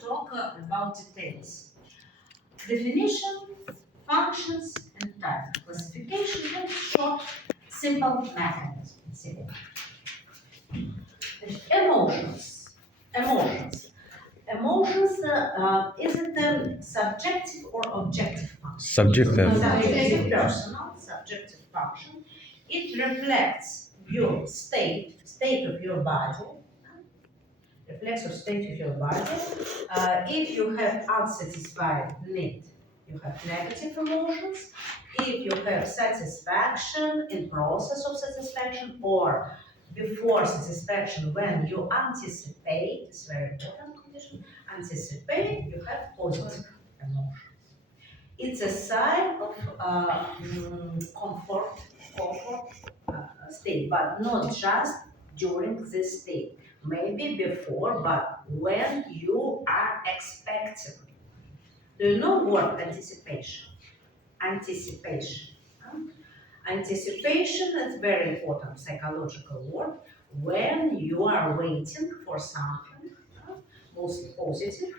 talk about details. Definition, functions, and type. Classification and short, simple mechanism. Emotions. Emotions. Emotions, is it a subjective or objective function? Subjective. Subjective, personal, subjective function. It reflects your state of your body. Reflects the state of your body. If you have unsatisfied need, you have negative emotions. If you have satisfaction in process of satisfaction or before satisfaction, when you anticipate, it's very important condition, anticipate, you have positive emotions. It's a sign of comfort state, but not just during this state. Maybe before, but when you are expecting. Do you know what anticipation? Anticipation. huh? Anticipation is very important psychological word. When you are waiting for something, most positive.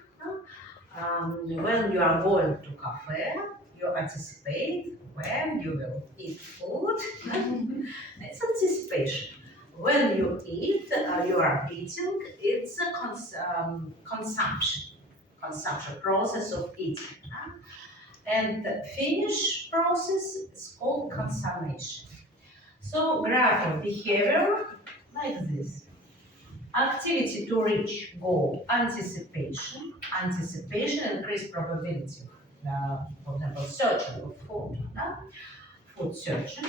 When you are going to cafe, you anticipate when you will eat food. It's anticipation. When you eat, you are eating. It's a consumption process of eating. And the finish process is called consummation. So graph of behavior like this. Activity to reach goal, anticipation. Anticipation increase probability. For example, searching of food. Food searching.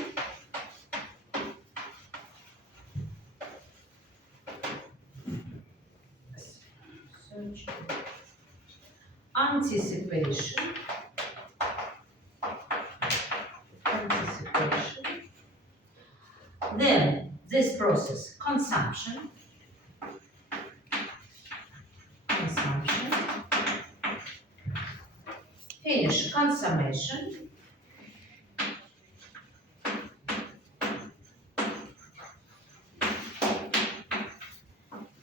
Searching. Anticipation. Anticipation. Then this process, consumption. Consumption. Finish, consummation.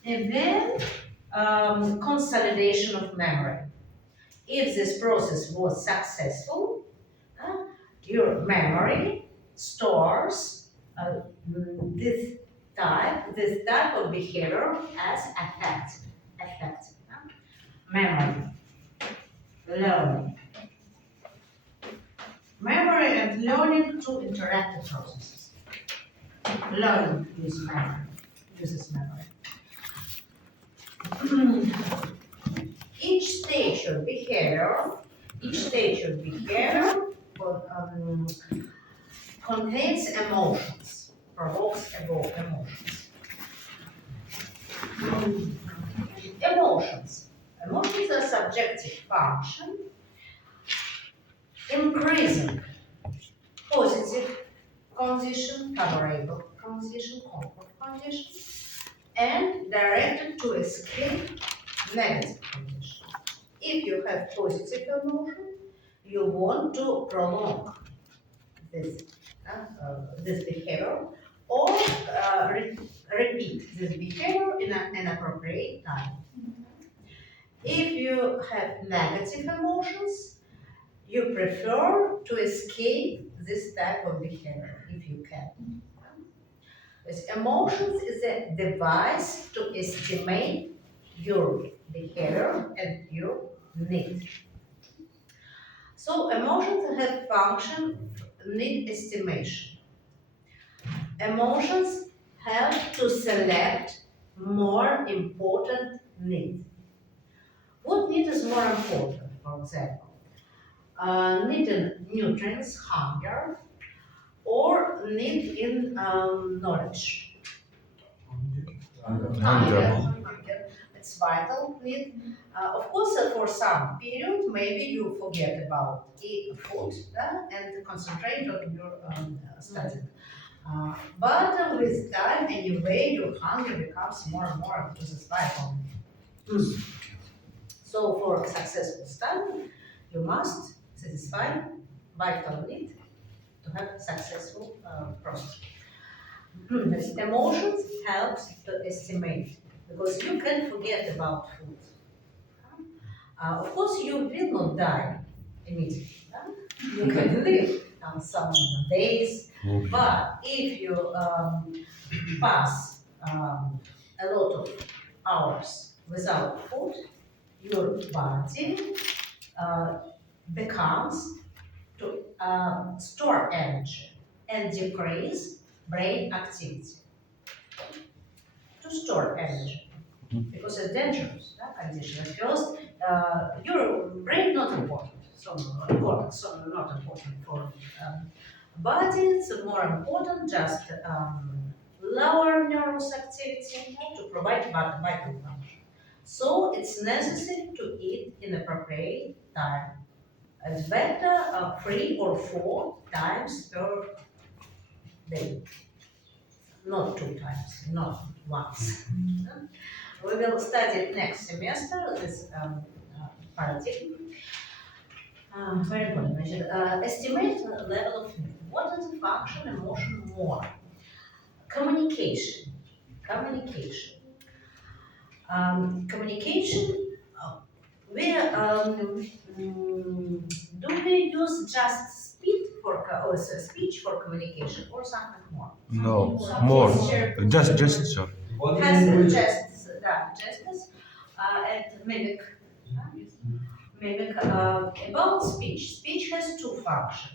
And then consolidation of memory. If this process was successful, your memory stores this type of behavior as affect. Memory, learning. Memory and learning, two interactive processes. Learning uses memory. Each stage of behavior contains emotions, provokes emotions. Emotions are subjective function, increasing positive condition, favorable condition, comfort condition, and directed to escape negative condition. If you have positive emotion, you want to prolong this behavior or repeat this behavior in an appropriate time. If you have negative emotions, you prefer to escape this type of behavior if you can. Because emotions is a device to estimate your behavior and your need. So emotions have function need estimation. Emotions help to select more important need. What need is more important, for example? Need in nutrients, hunger, or need in knowledge. Hunger. It's vital need. Of course, for some period, maybe you forget about food and concentrate on your study. But with time, anyway, your hunger becomes more and more because it's vital. So for successful study, you must satisfy vital need to have successful process. Emotions helps to estimate because you can forget about food. Of course, you will not die immediately. You can live some days, but if you pass a lot of hours without food, your body uh, becomes to store energy and decrease brain activity to store energy because it's dangerous condition. At first, your brain not important, so cortex so not important for body. It's more important just lower nervous activity to provide vital function. So it's necessary to eat in appropriate time. It's better 3 or 4 times per day, not 2 times, not once. We will study next semester this paradigm. Very important. Estimate the level of need. What is the function, emotion, more? Communication. Communication. Communication. We do we use just speech for communication or something more? No, Something more. gesture. Just gesture. Has gestures and mimic. Mimic about speech. Speech has two functions: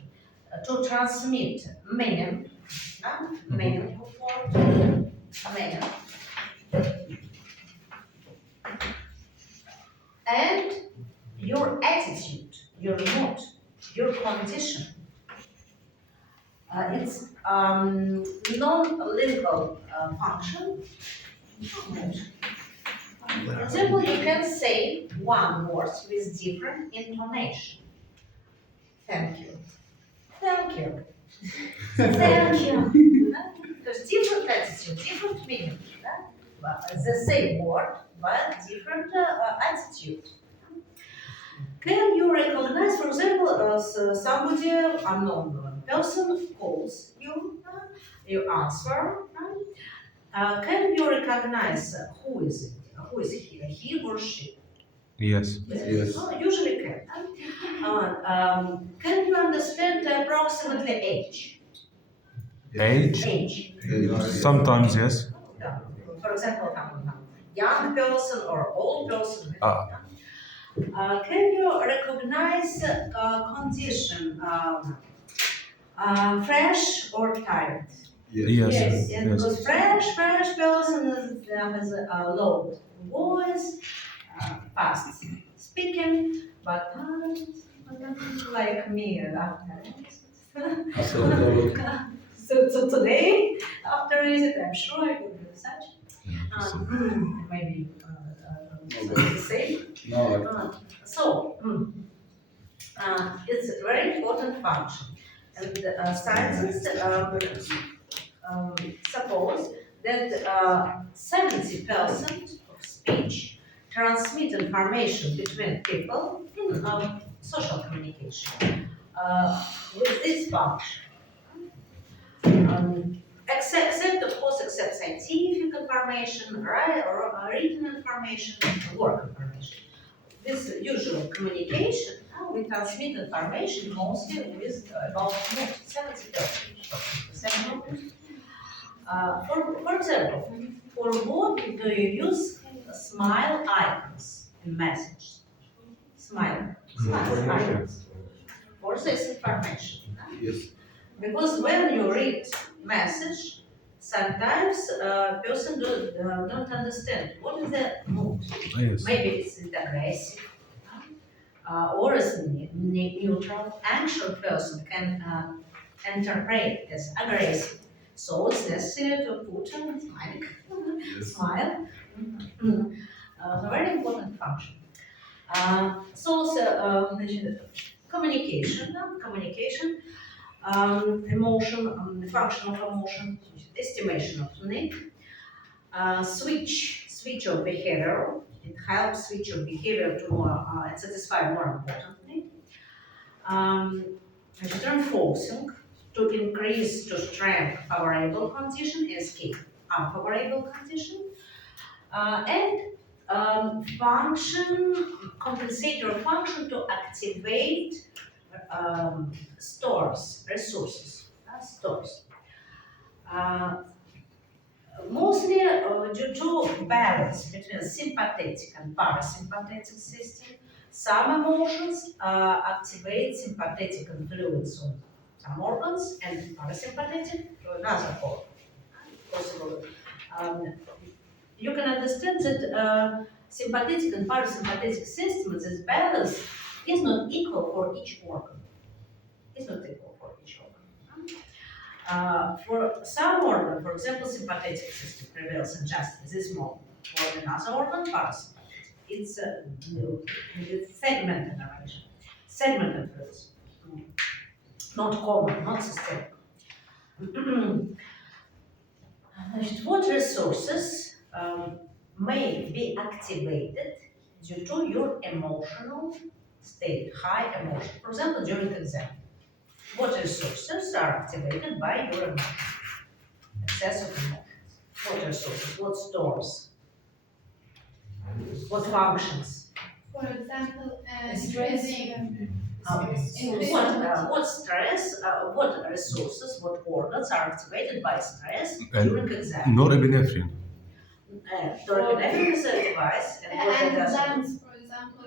to transmit meaning, meaning for meaning, and your attitude, your mood, your condition. It's non-lingual function. For example, you can say one word with different intonation. Thank you. Thank you. Thank you. There's different attitude, different meaning. But the same word, but different attitude. Can you recognize, for example, somebody unknown person calls you, you answer. Can you recognize who is it? Who is he or she? Yes. Yes. Oh, usually can. Can you understand approximately age? Age? Age. Sometimes yes. For example, young person or old person. Can you recognize condition, fresh or tired? Yes. Yes, because fresh person has a low voice, fast speaking, but like me after. So today, after it, I'm sure I will do such. Maybe the same. No, It's a very important function. And scientists suppose that 70% of speech transmit information between people in social communication with this function. Except of course, except scientific information, right, or written information, work information. This usual communication, we transmit information mostly with about 70%. For example, for what do you use smile icons in message? Smile icons. For this information. yes. Because when you read message, sometimes person don't understand what is the mood. Yes. Maybe it's aggressive, or is neutral. Anxious person can interpret as aggressive. So it's necessary to put a smile. A very important function. Communication, emotion, the function of emotion, estimation of need, switch of behavior. It helps switch of behavior to more and satisfy more important need. Reinforcing to increase to strength favorable condition, escape unfavorable condition, and function compensatory function to activate stores, resources, stores. Uh, Mostly due to balance between sympathetic and parasympathetic system. Some emotions activate sympathetic influence on some organs and parasympathetic to another organ. Possible. Um, you can understand that sympathetic and parasympathetic systems, this balance is not equal for each organ. It's not equal for each organ. For some organ, for example, sympathetic system prevails in just this moment. For another organ, parasympathetic. It's segmented narration. Segmented rules. Not common, not systemic. What resources may be activated due to your emotional state, high emotion? For example, during exam. What resources are activated by your emotion? Excessive emotions. What resources? What stores? What functions? For example, Stressing. What stress? What resources? What organs are activated by stress And during exam? norepinephrine. Norepinephrine is a device, and what it and does? glands, for example,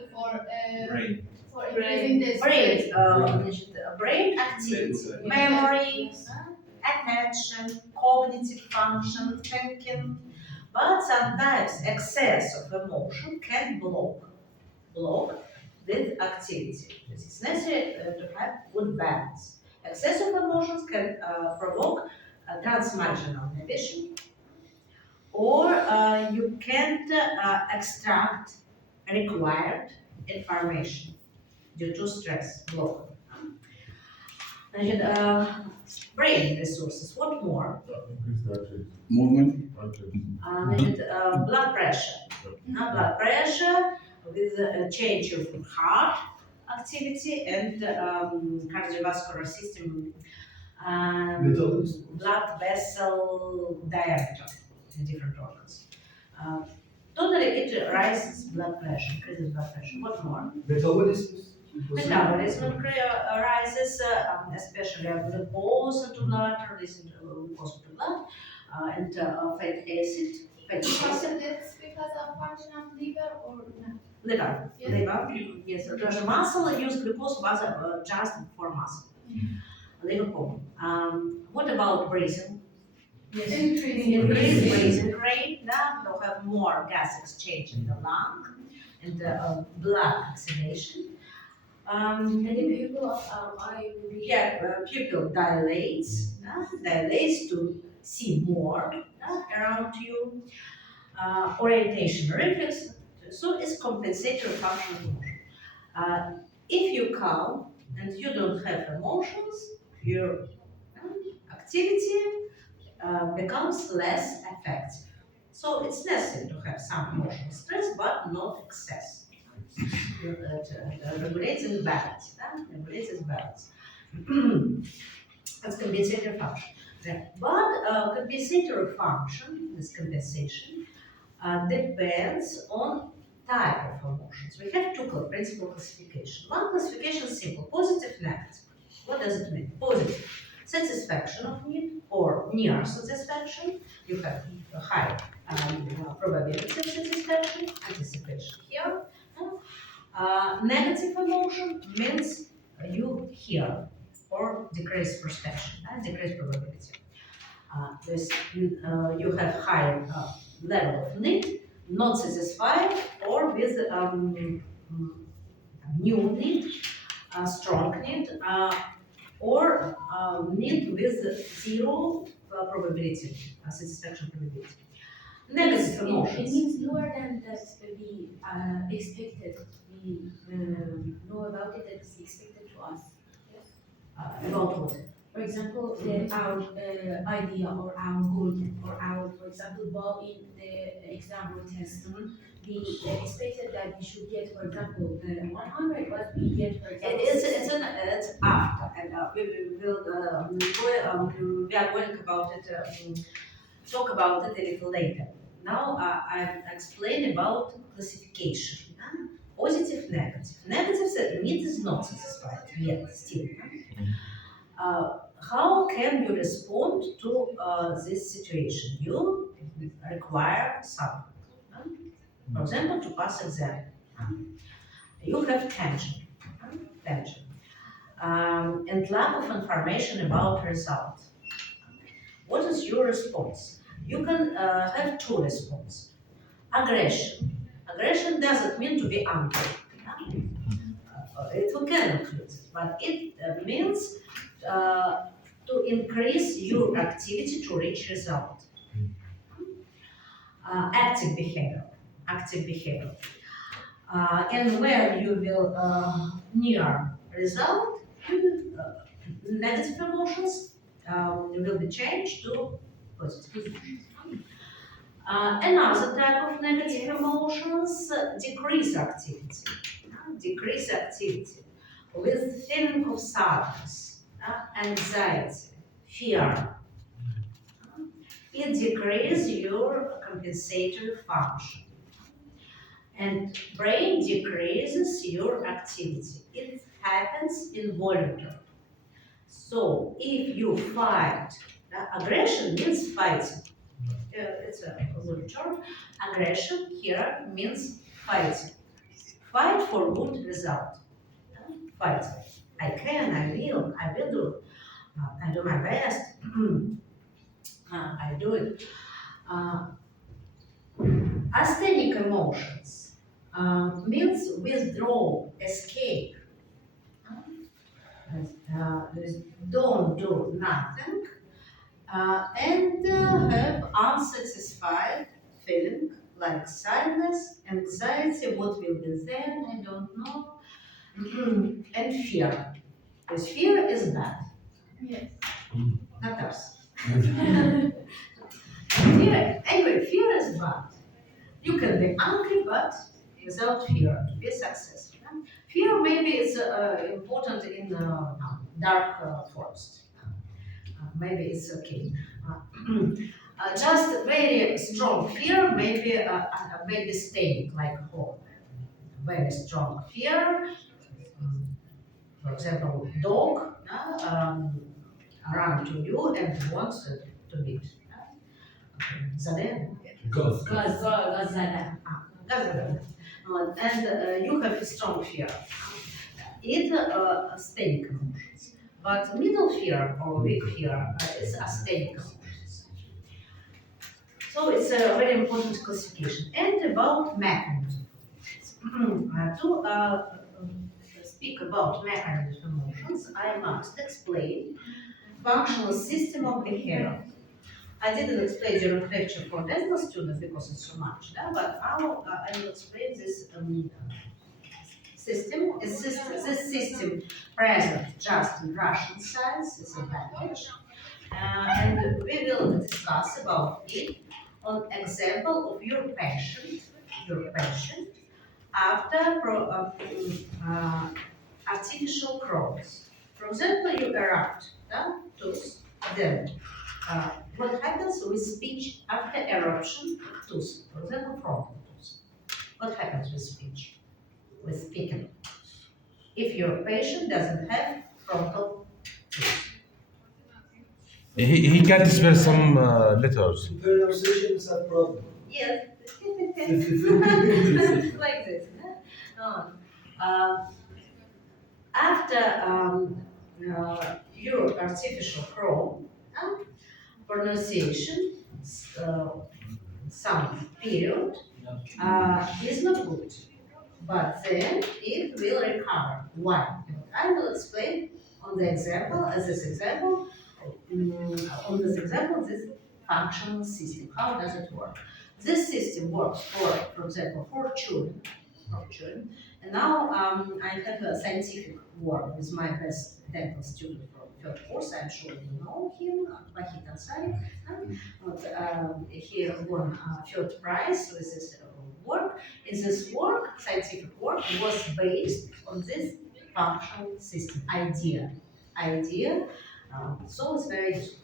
Brain. for increasing the Brain activity, memory, attention, cognitive function, thinking. But sometimes excess of emotion can block this activity. It is necessary to have good balance. Excess of emotions can provoke transmarginal inhibition, or you can't extract required information due to stress block. Значит, brain resources. What more? Movement. Значит, blood pressure. Blood pressure with a change of heart activity and cardiovascular system, blood vessel diameter in different organs. Totally, it rises blood pressure, increases blood pressure. What more? Metabolism rises, especially glucose into blood, releasing glucose into blood, and fatty acid. It's because of function of liver or not? Liver, Yes. liver, yes. Because muscle use glucose just for muscle. Liver problem. What about breathing? Increasing. Increase breathing rate. Now they'll have more gas exchange in the lung and blood oxidation. And the pupil of eye will be Pupil dilates, dilates to see more around you. Orientation reflex, so it's compensatory function of emotion. If you calm and you don't have emotions, your activity becomes less effective. So it's necessary to have some emotional stress, but not excess. Regulates its balance. Regulates its balance. That's compensatory function. But compensatory function, this compensation, depends on type of emotions. We have two principal classifications. One classification is simple, positive, negative. What does it mean? Positive, satisfaction of need or near satisfaction. You have a high probability of satisfaction, anticipation here. Negative emotion means you hear or decreased perception, decreased probability. You have high level of need, not satisfied, or with new need, strong need, or need with zero probability, satisfaction probability. Negative It emotions. means lower than that we expected. We know about it that is expected to us. About what? For example, our idea or our goal or our, for example, ball in the exam or test. We expected that we should get, for example, 100, but we get, for example, It's after, and we are going about it, talk about it a little later. Now I explain about classification, positive, need is not satisfied yet still. How can you respond to this situation? You require something. For example, to pass exam. You have tension, and lack of information about result. What is your response? You can have two responses. Aggression. Aggression doesn't mean to be angry. It can include it, but it means to increase your activity to reach result. Active behavior. And when you will near result, negative emotions will be changed to positive emotions. Another type of negative emotions, decrease activity. With feeling of sadness, anxiety, fear. It decreases your compensatory function. And brain decreases your activity. It happens involuntarily. So if you fight, aggression means fighting. It's a good term. Aggression here means fighting. Fight for good result. Fight. I can, I will do. I do my best. I do it. Asthenic emotions means withdrawal, escape. Don't do nothing and have unsatisfied feeling like sadness, anxiety, what will be then, I don't know, and fear. Because fear is bad, Yes. not us. Fear is bad. You can be angry, but without fear to be successful. Fear maybe is important in dark forest. Maybe it's okay. Just very strong fear, maybe staying like home. Very strong fear. For example, dog run to you and wants to beat. Zadeh. Gazada. Gazelle. And you have a strong fear. It asthenic emotions. But middle fear or weak fear is asthenic emotions. So it's a very important classification. And about mechanism. To speak about mechanism of emotions, I must explain functional system of behavior. I didn't explain during lecture for dental students because it's so much, but I will explain this system. This system present just in Russian science is a package, and we will discuss about it on example of your patient after artificial crowns. For example, you erupt tooth, then what happens with speech after eruption of tooth? For example, frontal tooth. What happens with speech? With speaking? If your patient doesn't have frontal tooth. He can't spell some letters. Pronunciation is a problem. Yes. Like this. After your artificial crown, pronunciation, some period is not good, but then it will recover. Why? I will explain on the example, this functional system. How does it work? This system works for example, for children. And now I have a scientific work with my best dental student from third course. I'm sure you know him, Vahid Ansari. He won third prize with this work. And this work, scientific work, was based on this functional system idea. So it's very useful.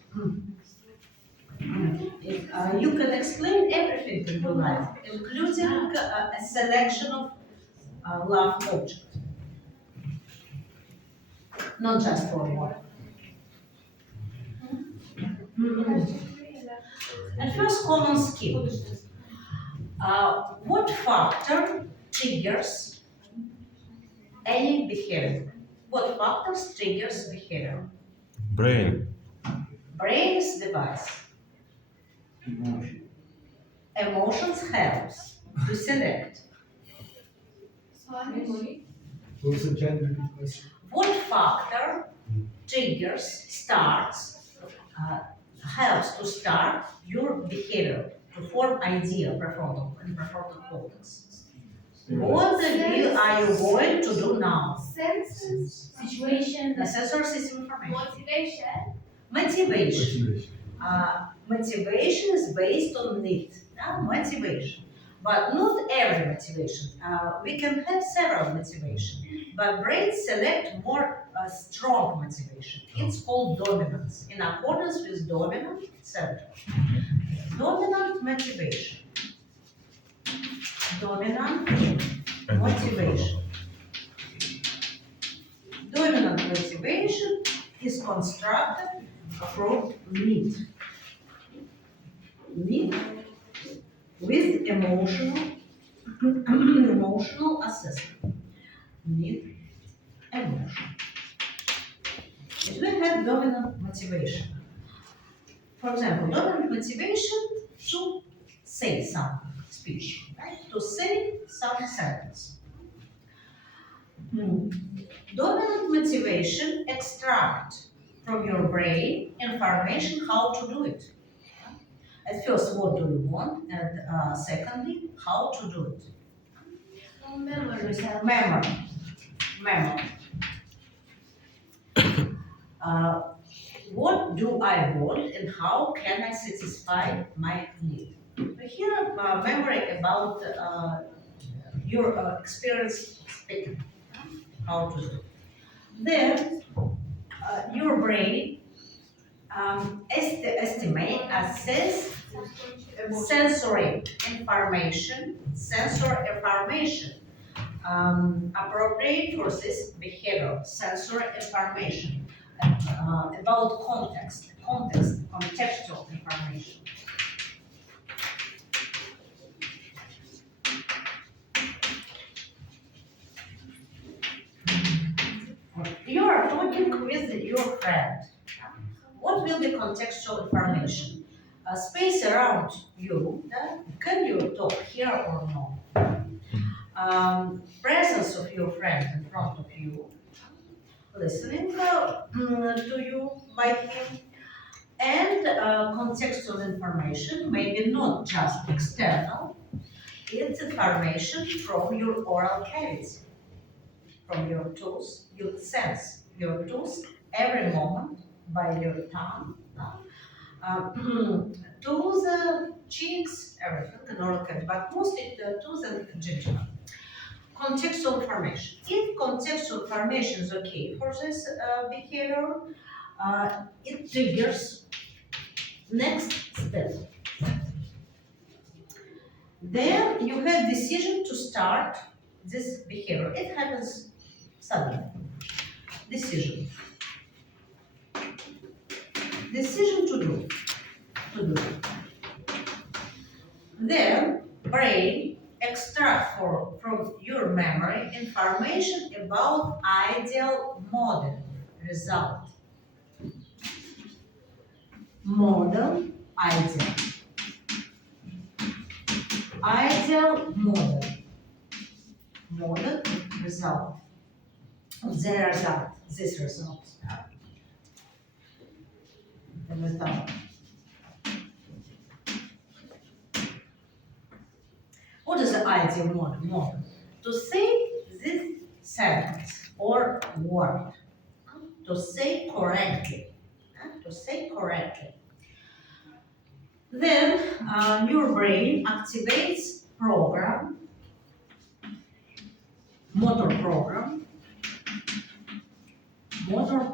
You can explain everything in your life, including a selection of love objects. not just for one. And first, common skill. What factor triggers any behavior? What factors triggers behavior? Brain. Brain is device. Emotions helps to select. Sorry. Also, can you repeat question? What factor triggers, starts, helps to start your behavior, to form idea prefrontal and prefrontal cortex? What are you going to do now? Senses. Situation. The sensory system information. Motivation. Motivation. Motivation is based on need, motivation. But not every motivation. We can have several motivations, but brain select more strong motivation. It's called dominance, in accordance with dominant center. Dominant motivation. Dominant And motivation. Dominant motivation is constructed from need. Need with emotional assessment. Need, emotion. If we have dominant motivation, for example, dominant motivation to say something, speech, right? To say some sentence. Dominant motivation extract from your brain information how to do it. At first, what do you want? And secondly, how to do it. Memory. Memory. What do I want and how can I satisfy my need? Here, memory about your experience speaking, how to do it. Then, your brain assess sensory information appropriate for this behavior, sensory information about contextual information. You are talking with your friend. What will be contextual information? Space around you, can you talk here or no? Presence of your friend in front of you, listening to you by him, and contextual information, maybe not just external, it's information from your oral cavity, from your tools. You sense your tools every moment by your tongue. To the cheeks, everything, and oral cavity, but mostly to the gingiva. Contextual information. If contextual information is okay for this behavior, it triggers next step. Then you have decision to start this behavior. It happens suddenly. Decision. Decision to do. Then brain extract from your memory information about ideal model result. Model, ideal. Ideal model. Model, result. The result, this result. The result. What is the ideal model? To say this sentence or word. To say correctly. To say correctly. Then your brain activates program, motor program, 1M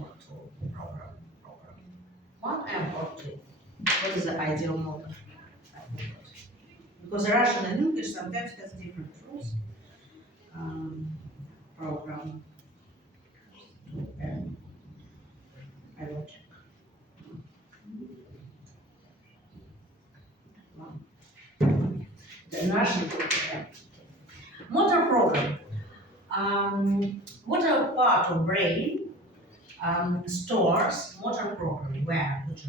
or 2 program. 1M or 2. What is the ideal model? Because Russian and English sometimes has different rules. program. And I will check. The national program. Motor program. Motor part of brain stores motor program where? Which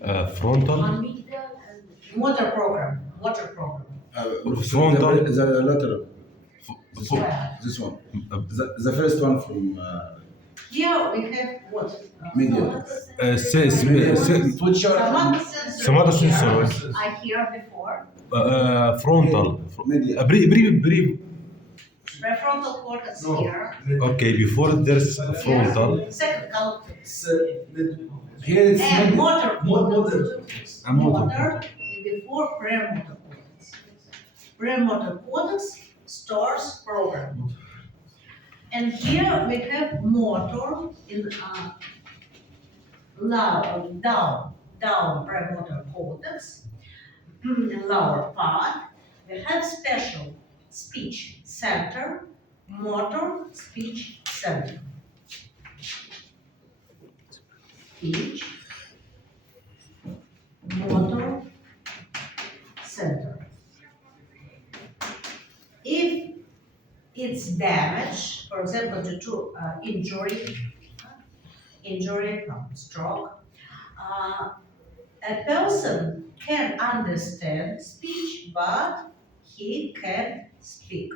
one? Frontal. Amygdala and Motor program. Motor program. Frontal. The lateral. Where? This one. The first one from Here we have what? media. Which Somatosensory. I hear before. Frontal. Media. Brief. Prefrontal cortex No. here. Okay, before there's frontal. Second column. Here it's And motor Motor. And motor. motor before premotor cortex. Premotor cortex stores program. And here we have motor in down premotor cortex, lower part. We have special speech center, motor speech center. Speech, motor center. If it's damaged, for example, due to injury, stroke, a person can understand speech, but he can't speak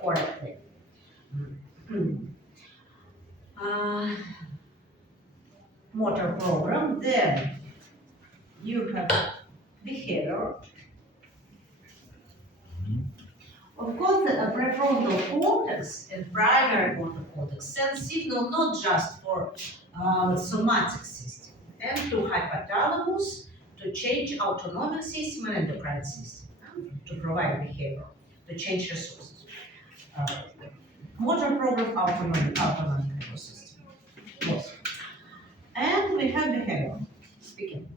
correctly. Motor program, then you have behavior. Of course, the prefrontal cortex and primary motor cortex send signal not just for somatic system and to hypothalamus to change autonomic system and endocrine system, to provide behavior, to change resources. Motor program, autonomic nervous system. Yes. And we have behavior, speaking.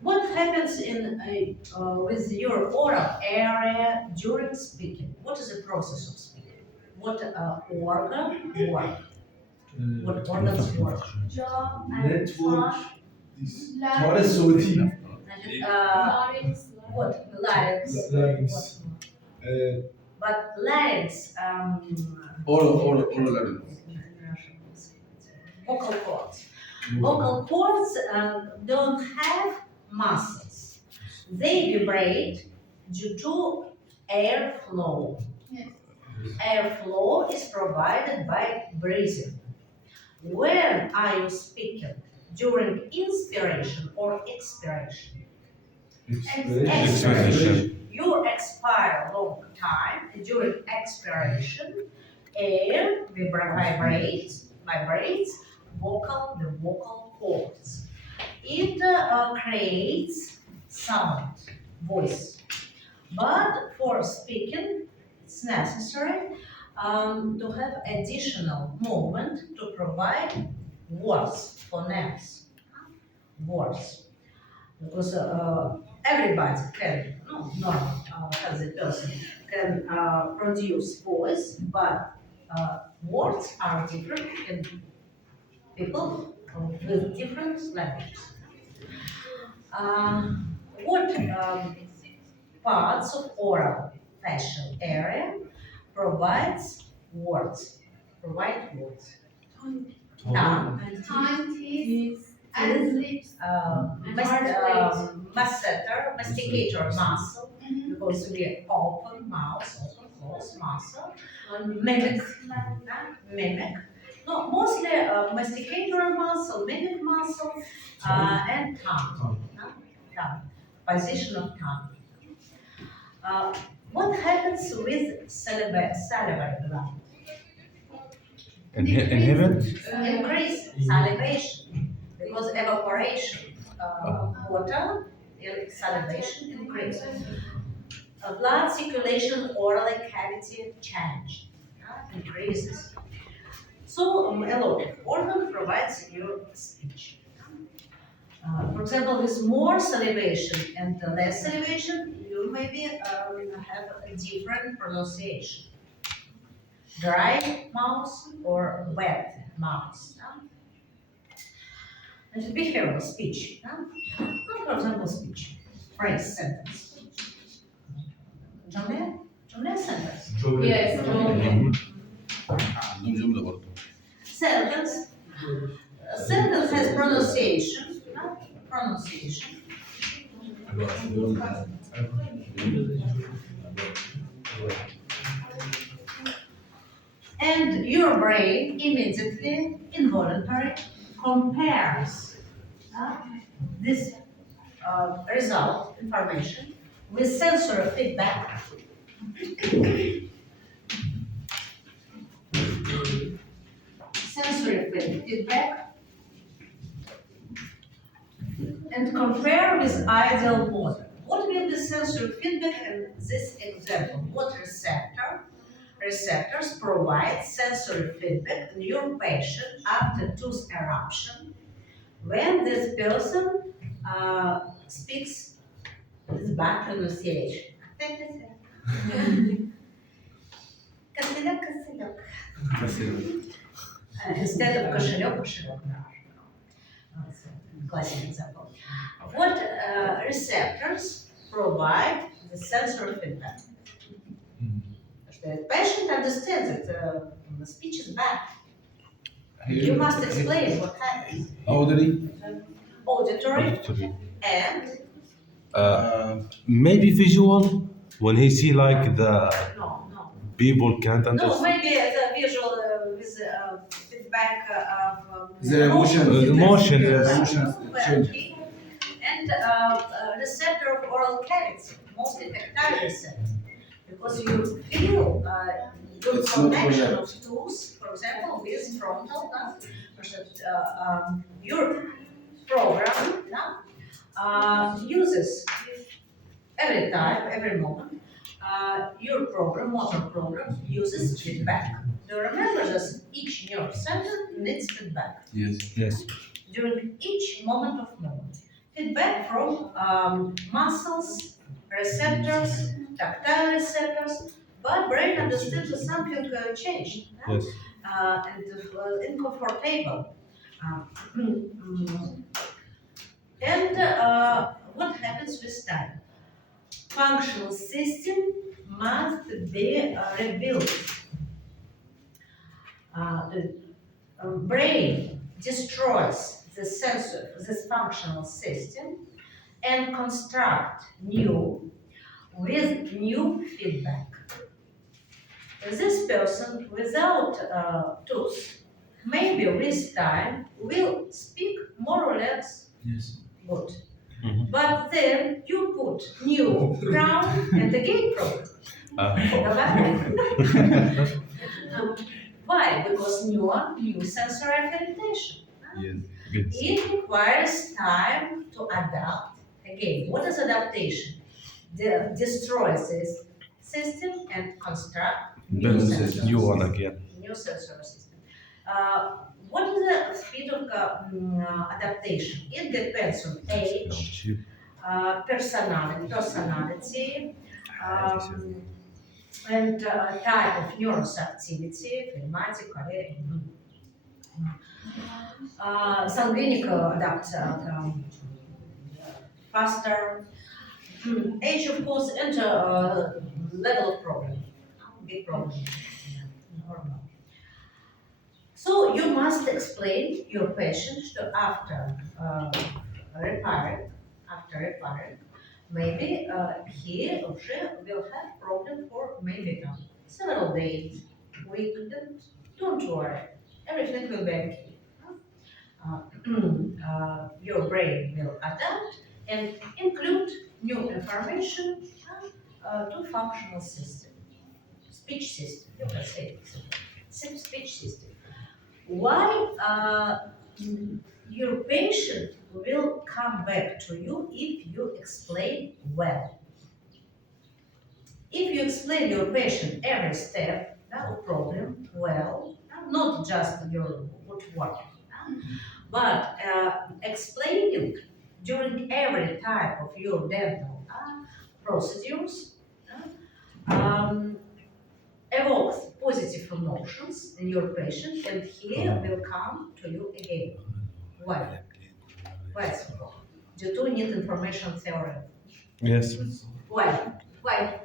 What happens with your oral area during speaking? What is the process of speaking? What organ work? What organs work? jaw and Network. tongue, This. larynx, What is OT? larynx, What? Larynx. Larynx. But larynx, All larynx. vocal cords. Vocal cords don't have muscles. They vibrate due to airflow. yes, Airflow is provided by breathing. When are you speaking? During inspiration or expiration? Expiration. You expire long time. During expiration, air vibrates the vocal cords. It creates sound, voice. But for speaking, it's necessary to have additional movement to provide words, phonemes, words. Because everybody can, normal, healthy person can produce voice, but words are different in people with different languages. What parts of oral facial area provides words? Provide words. Tongue, tongue, teeth, and lips. Masticator muscle, Mhm. because we open mouth, open close muscle. Mimic. No, mostly masticator muscle, mimic muscle, and tongue. Tongue. Position of tongue. What happens with salivary gland? Inhibit. Increase salivation, because evaporation water in salivation increases. Blood circulation, oral cavity change, increases. So eloquent organ provides your speech. For example, with more salivation and less salivation, you maybe have a different pronunciation. Dry mouth or wet mouth. And behavioral speech. For example, speech, phrase, sentence. جملة sentence. Yes. عندهم جملة برضه. Sentence. Sentence has pronunciation. Pronunciation. And your brain immediately, involuntary, compares this result, information, with sensory feedback. Sensory feedback. And compare with ideal model. What will be sensory feedback in this example? What receptors provide sensory feedback in your patient after tooth eruption when this person speaks with bad pronunciation. Костылек. Instead of кошелек. Classic example. What receptors provide the sensory feedback? The patient understands that the speech is bad. You must explain what happens. Audrey. Auditory and maybe visual when he see like the no. people can't No, understand. maybe the visual with feedback of The emotion. Emotion, Yes. yes. Emotions change. And receptor of oral cavity, mostly tactile receptor, because you feel your It's not connection correct. of tooth, for example, with frontal, your program uses every time, every moment, your program, motor program, uses feedback. Do you remember that each nerve center needs feedback Yes. Yes. during each moment of movement? Feedback from muscles, receptors, tactile receptors, but brain understands that something changed Yes. and uncomfortable. And what happens with time? Functional system must be rebuilt. The brain destroys the sensor, this functional system, and construct new with new feedback. This person without tooth, maybe with time, will speak more or less Yes. good. Mhm. But then you put new crown and again problem. Why? Because new sensory accreditation. Yes. Yes. It requires time to adapt. Again, what is adaptation? Destroy this system and construct new Then sensory you one system. again. New sensory system. What is the speed of adaptation? It depends on age, personality, and type of neurons activity, phlegmatic, choleric. Sanguinic adapt faster. Age, of course, and level of problem. Big problem. Normal. So you must explain your patient to after repairing, maybe he or she will have problem for maybe several days, week. Don't worry, everything will be okay. Your brain will adapt and include new information to functional system, speech system. You can say speech system. Why your patient will come back to you if you explain well. If you explain your patient every step, no problem, well, not just your woodworking, but explaining during every type of your dental procedures evokes positive emotions in your patient, and he will come to you again. Why? Why so? You do need information theory. Yes. Why? Why?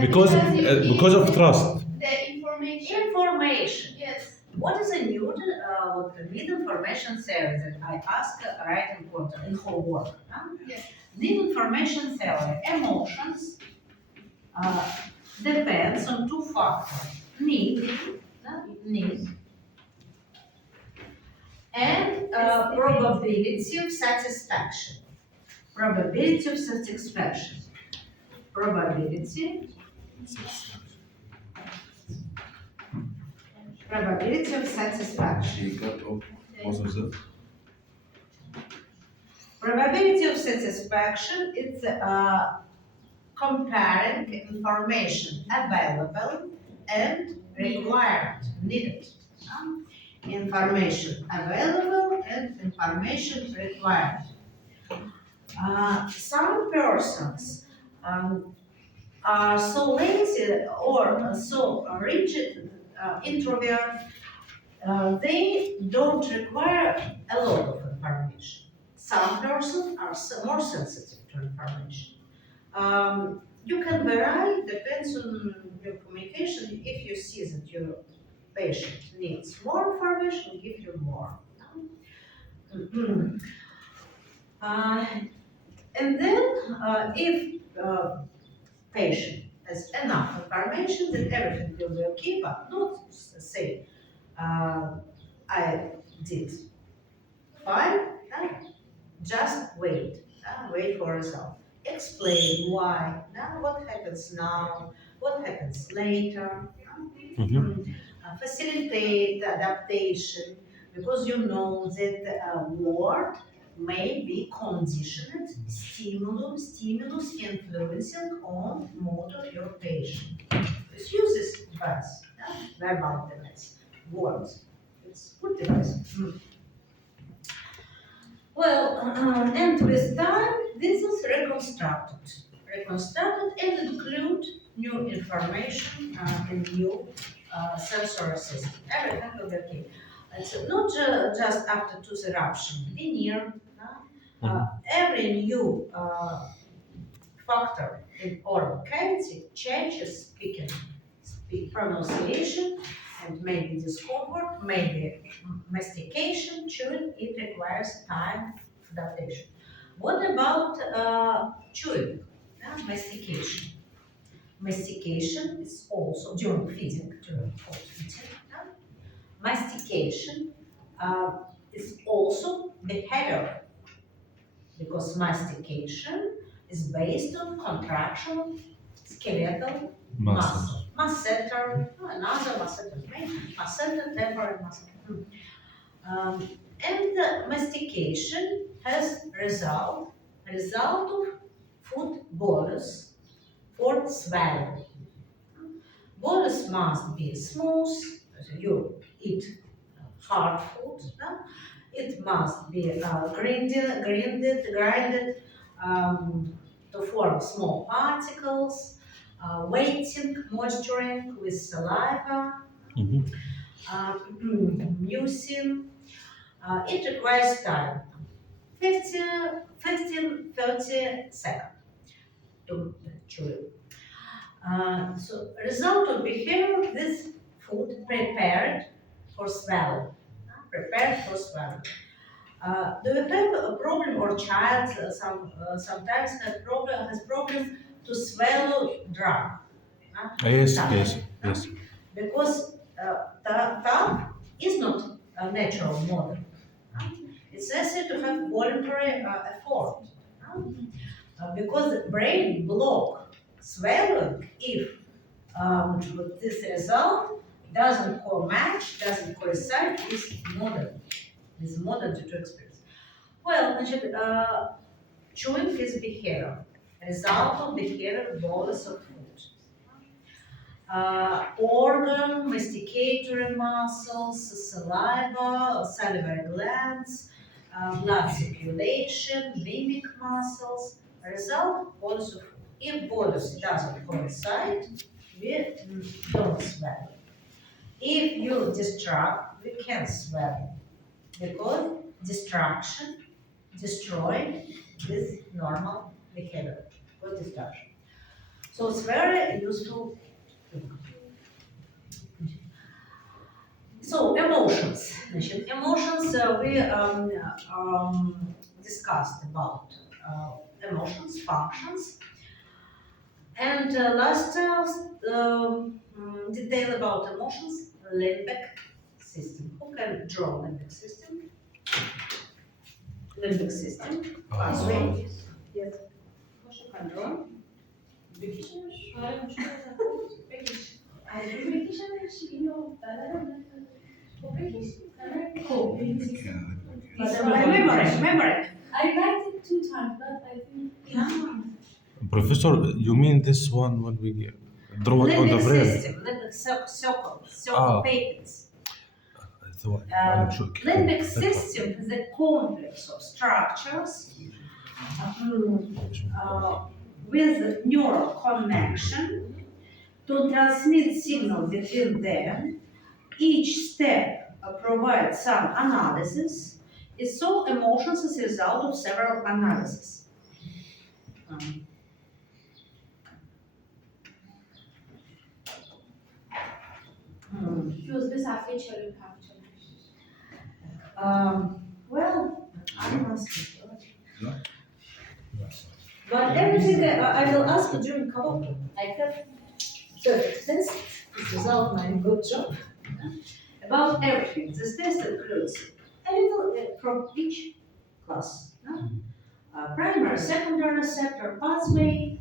Because of trust. The information. Information. Yes. What is a new what need information theory that I ask right in quarter in homework? Yes. Need information theory. Emotions depends on two factors: need, and probability of satisfaction. Probability of satisfaction. Probability of satisfaction. Probability of satisfaction is comparing information available and required, needed. Information available and information required. Some persons are so lazy or so rigid, introvert, they don't require a lot of information. Some persons are more sensitive to information. You can vary, depends on your communication. If you see that your patient needs more information, give you more. And then, if patient has enough information, then everything will be okay, but not say, I did fine, just wait, wait for result. Explain why, what happens now, what happens later. Facilitate adaptation, because you know that word may be conditioned stimulus influencing on mood of your patient. Just use this device, verbal device, words. It's good device. Well, and with time, this is reconstructed and include new information in new sensory system. Everything will be okay. It's not just after tooth eruption, veneer. Every new factor in oral cavity changes speak pronunciation, and maybe discomfort, maybe mastication, chewing. It requires time adaptation. What about chewing? Mastication. Mastication is also during feeding, during cold eating. Mastication is also behavior, because mastication is based on contraction of skeletal muscle. Masseter, another masseter vein, masseter temporal muscle. And mastication has result of food bolus for swallowing. Bolus must be smooth, you eat hard food. It must be grinded to form small particles, wetting, moisturing with saliva, mucin. It requires time, 15-30 seconds to chew. So, result of behavior, this food prepared for swallowing. Prepared for swallowing. Do you have a problem, or child sometimes has problem to swallow drug? Yes, Tongue. yes. Because the tongue is not a natural model. It's necessary to have voluntary effort. Because the brain block swallowing if this result doesn't coincide with model due to experience. Well, chewing is behavior, result of behavior bolus of food. organ, masticatory muscles, saliva, salivary glands, blood circulation, mimic muscles. Result, bodies of food. If bodies doesn't coincide, we don't swallow. If you destruct, we can swallow because destruction, destroy is normal behavior for destruction. So it's very useful. So emotions. Значит, emotions we discussed about emotions, functions, and last detail about emotions, limbic system. Who can draw limbic system? Limbic system. Pathway. Yes. Who can draw? Cool. Remember it. I write it 2 times, but I think. Professor, you mean this one when we draw it on the Limbic brain? system, limbic circle papers. The one- I'm sure. Limbic system is a complex of structures with neural connection to transmit signal between them. Each step provides some analysis. So emotions is a result of several analyses. Shows this feature Well, I must. No. But everything I will ask during colloquium. I have perfect test. This is all my good job. About everything. This test includes a little from each class. No? Primary, secondary receptor pathway,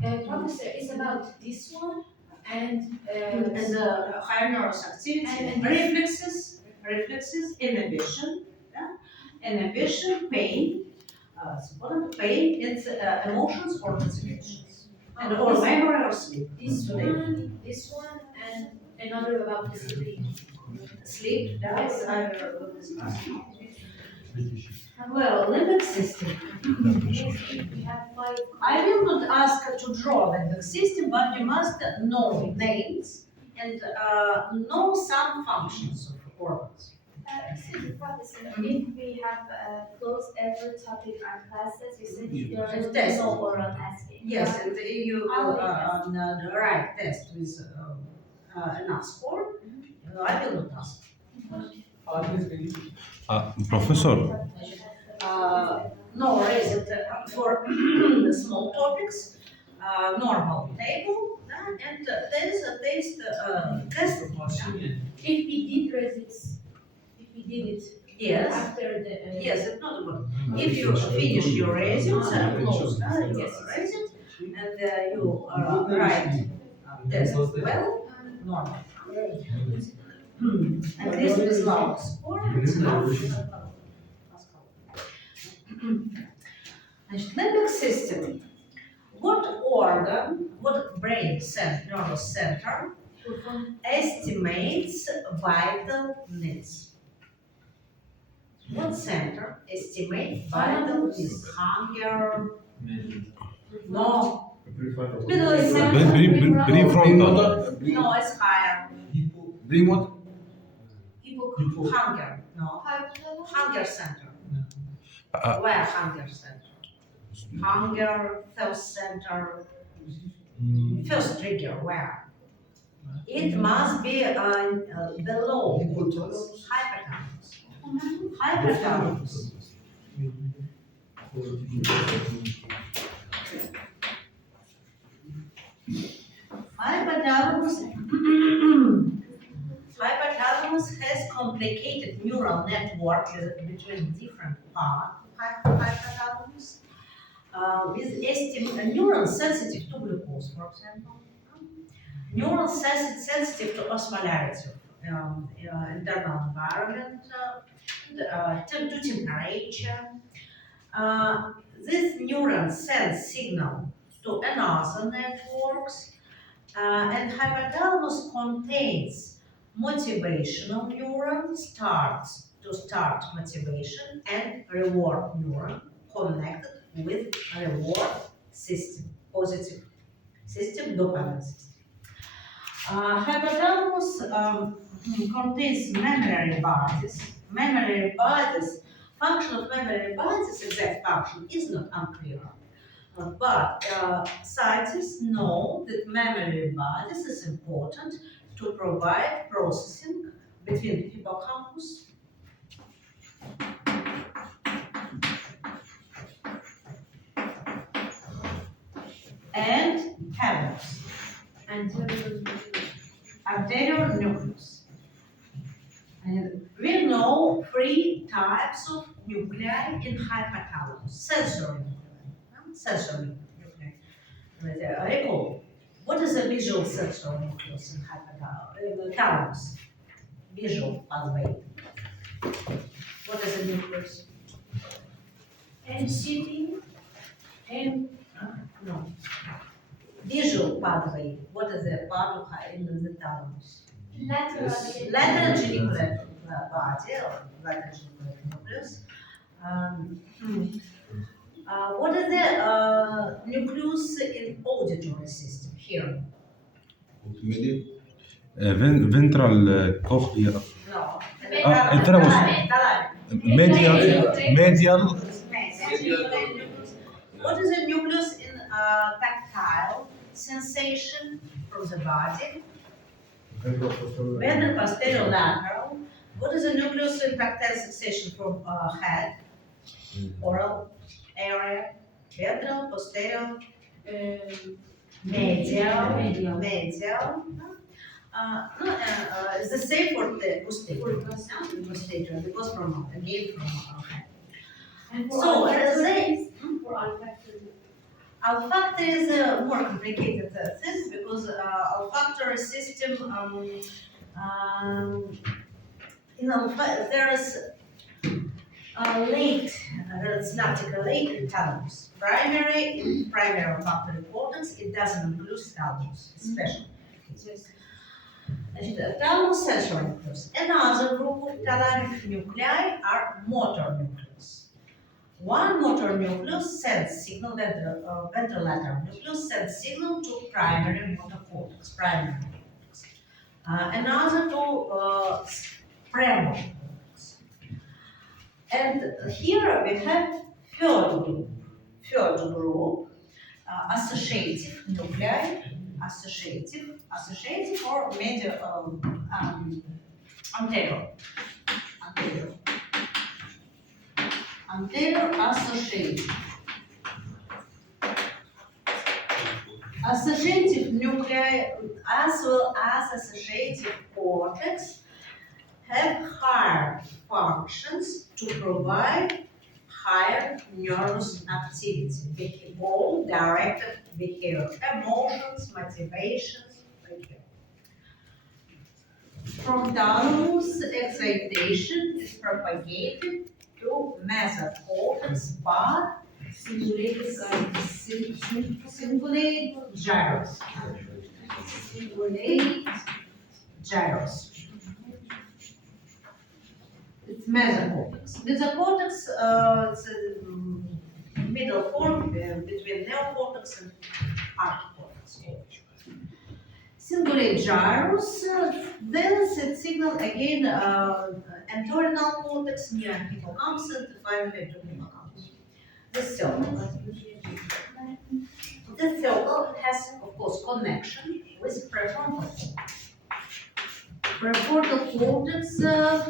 Professor, it's about this one and and higher nervous activity, And- reflexes, inhibition, inhibition, pain, support pain, it's emotions or motivations, and or memory or sleep. this one, and another about the sleep. Sleep, yes, I will discuss. Well, limbic system. We have 5. I will not ask to draw limbic system, but you must know names and know some functions of organs. Professor, if we have closed every topic on classes, you said there It's is test. no oral testing. Yes, and you will I'll write test with enough score. I will not ask. Professor, No, raise it for small topics, normal table, and there is a test. If we did resist, if we did it Yes, after the. yes, it's not good. If you finish your resumes, close your resume, and you write test well, normal. At least with loud score, it's enough. Значит, limbic system. What organ, what brain center, nervous center estimates vital needs? What center estimates vital needs? Hunger? No. Middle is prefrontal. No, it's higher. Bring what? Hunger. No. Hunger center. Uh, Where hunger center? Hunger, thirst center. First trigger, where? It must be below hypothalamus. Hypothalamus. Hypothalamus has complicated neural network between different parts of hypothalamus with neurons sensitive to glucose, for example. Neurons sensitive to osmolarity, internal environment, to temperature. This neuron sends signal to another networks And hypothalamus contains motivational neuron, starts to start motivation, and reward neuron connected with reward system, positive system, dopamine system. Hypothalamus contains memory bodies. Memory bodies, function of memory bodies, exact function is not unclear. But scientists know that memory bodies is important to provide processing between hippocampus and thalamus, anterior nucleus. And we know three types of nuclei in hypothalamus. Sensory nuclei. Sensory nuclei. Recall, what is a visual sensory nucleus in hypothalamus? Visual pathway. What is a nucleus? NCT and No. Visual pathway. What is the part of in the thalamus? Lateral. Lateral geniculate body or lateral geniculate nucleus. What is the nucleus in auditory system here? Multimedia. Ventral cochlear. No. thalamus. Medial. Medial geniculate nucleus. What is the nucleus in tactile sensation from the body? Ventral posterior lateral. What is the nucleus in tactile sensation from head? Oral area. Ventral, posterior, medial. It's the same for the posterior. Posterior, because from again from head. and So for olfactory. olfactory is a more complicated thing because olfactory system there is a late, synaptic late thalamus. Primary olfactory cortex, it doesn't include thalamus, especially. Значит, thalamus sensory nucleus. Another group of thalamic nuclei are motor nucleus. One motor nucleus sends signal, ventrolateral nucleus sends signal to primary motor cortex, primary cortex. Another to premotor cortex. And here we have third group, associative nuclei, associative or medial, anterior associative. Associative nuclei as well as associative cortex have higher functions to provide higher nervous activity, goal-directed behavior, emotions, motivations, behavior. From thalamus, excitation is propagated to mesocortex by cingulate gyrus. Cingulate gyrus. It's mesocortex. Mesocortex is a middle form between neocortex and archicortex. Cingulate gyrus then sends signal again entorhinal cortex near hippocampus and finally to hippocampus. This circle has, of course, connection with prefrontal cortex. Prefrontal cortex has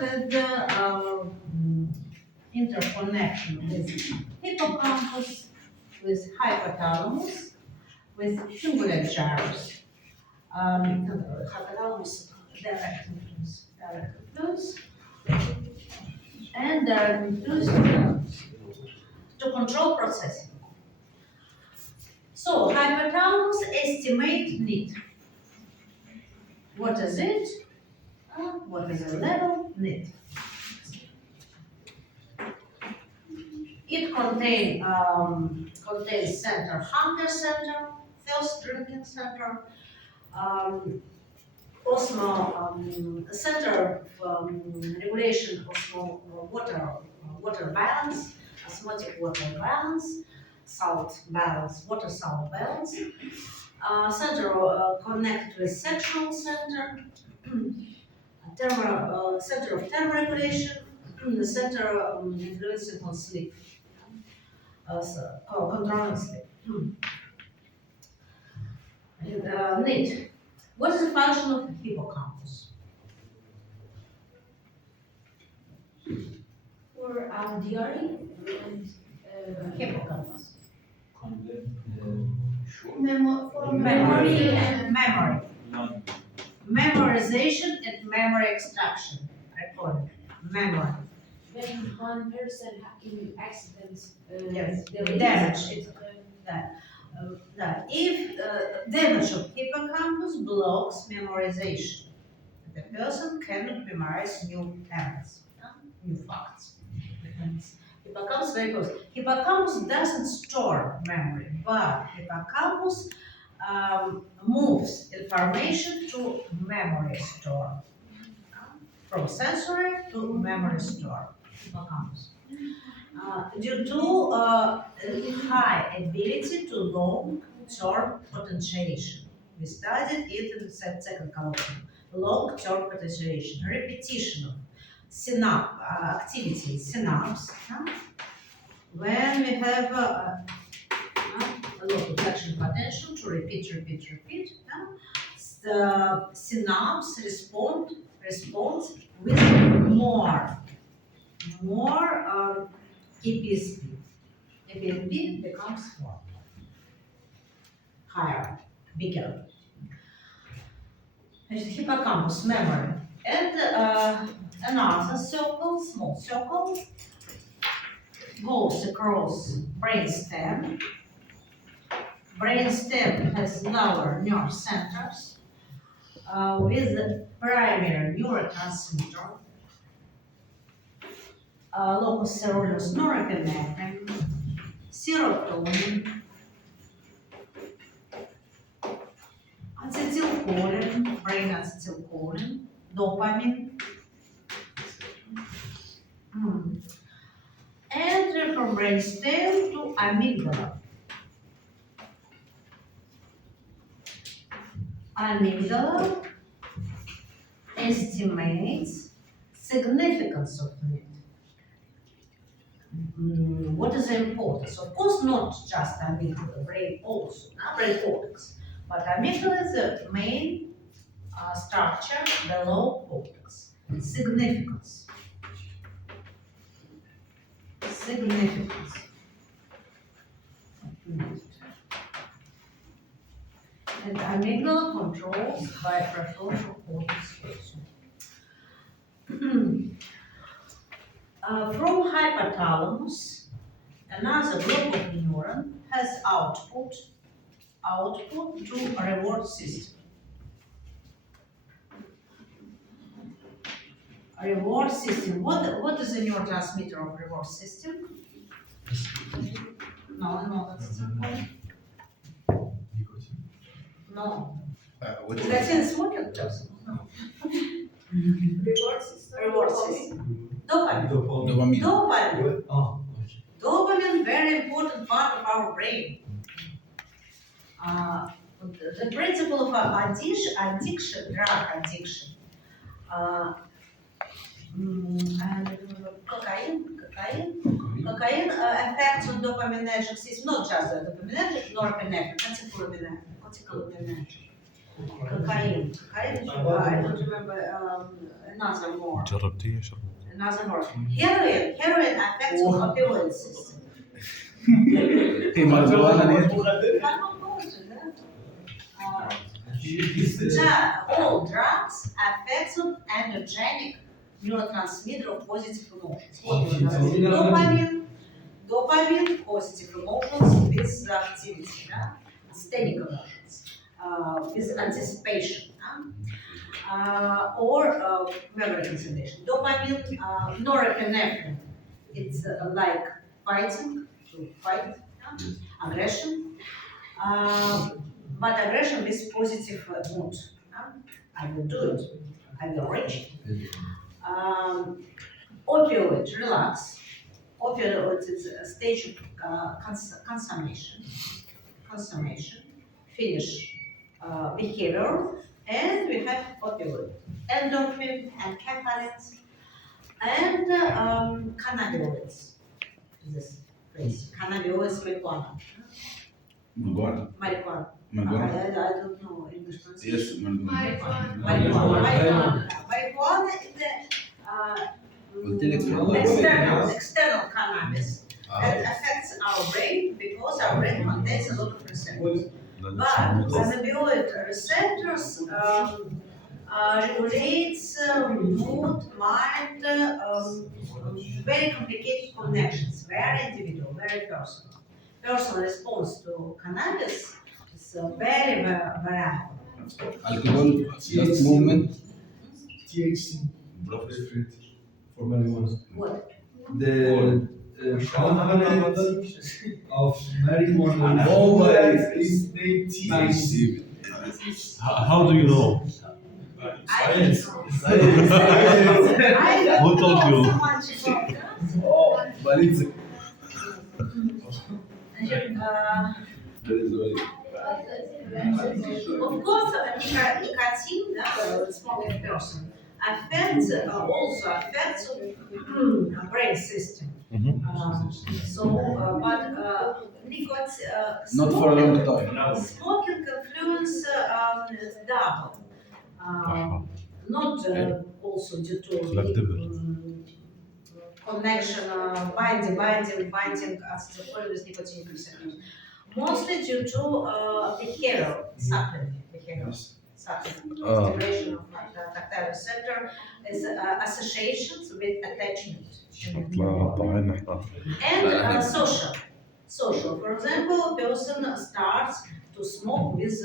interconnection with hippocampus, with hypothalamus, with cingulate gyrus. Hypothalamus direct influence, and direct influence to control processing. So hypothalamus estimate need. What is it? What is the level? Need. It contains center, hunger center, thirst drinking center, center of regulation water balance, osmotic water balance, water-salt balance, center connected with sexual center, center of thermoregulation, the center influencing on sleep, controlling sleep. Need. What is the function of the hippocampus? For our diary and Hippocampus. For Memory. and Memory. Memorization and memory extraction. Recording. Memory. when one person in accident Yes. deletes Damage. it, If damage of hippocampus blocks memorization, the person cannot memorize new events, new facts. Hippocampus very close. Hippocampus doesn't store memory, but hippocampus moves information to memory store, from sensory to memory store. Hippocampus. Due to high ability to long-term potentiation. We studied it in the second column. Long-term potentiation, repetition of activity, synapse. When we have a lot of action potential to repeat. The synapse responds with more EPSP. EPSP becomes more higher, bigger. Hippocampus memory and another circle, small circle, goes across brainstem. Brainstem has lower nerve centers with primary neurotransmitter, locus coeruleus norepinephrine, serotonin, acetylcholine, brain acetylcholine, dopamine, and from brainstem to amygdala. Amygdala estimates significance of need. What is the importance? Of course, not just amygdala, brain also, brain cortex. But amygdala is the main structure below cortex. Significance. Significance. And amygdala controls by prefrontal cortex also. From hypothalamus, another group of neuron has output to a reward system. A reward system. What is the neurotransmitter of reward system? No, that's no. Which Is one? that in smoking person? No. Reward system. Dopamine. Dopamine. Dopamine. Oh, Dopamine, very important part of our brain. The principle of addiction, drug addiction, and cocaine affects on dopaminergic system, not just the dopaminergic, norepinephrine, acetylcholinergic. Cocaine, I don't remember another more. جربتيه شربت Another more. Heroin affects on opioid system. All drugs affect on endogenic neurotransmitter of positive emotions. Dopamine, positive emotions with activity, systemic emotions, with anticipation, or memory consolidation. Dopamine, norepinephrine, it's like fighting, to fight, aggression. but aggression with positive mood. I will do it. I will reach it. Opioid, relax. Opioid is a stage of consummation. Finish behavior, and we have opioid, endorphin, enkephalins, and cannabinoids. This phrase, cannabinoids, marijuana. Marijuana. Marijuana. Marijuana. I don't know English Yes, pronunciation. marijuana. Marijuana is قلت لك the والله. external cannabis that affects our brain because our brain contains a lot of receptors. But cannabinoid receptors regulates mood, mind, very complicated connections, very individual, very personal. Personal response to cannabis is very variable. Alcohol, just movement. THC Profit. for marijuana. What? The component of marijuana always is named THC. How do you know? Science. I don't Who told know you? so much about that. Oh, but it's That is very. Of course, nicotine, smoking person, affects also affects brain system. Nicotine. Not for a long time. Smoking influence double. Not also due to Like double. connection, binding acetylcholine with nicotine receptors. Mostly due to behavioral supplement, stimulation of tactile receptor is associations with attachment. And social. For example, person starts to smoke with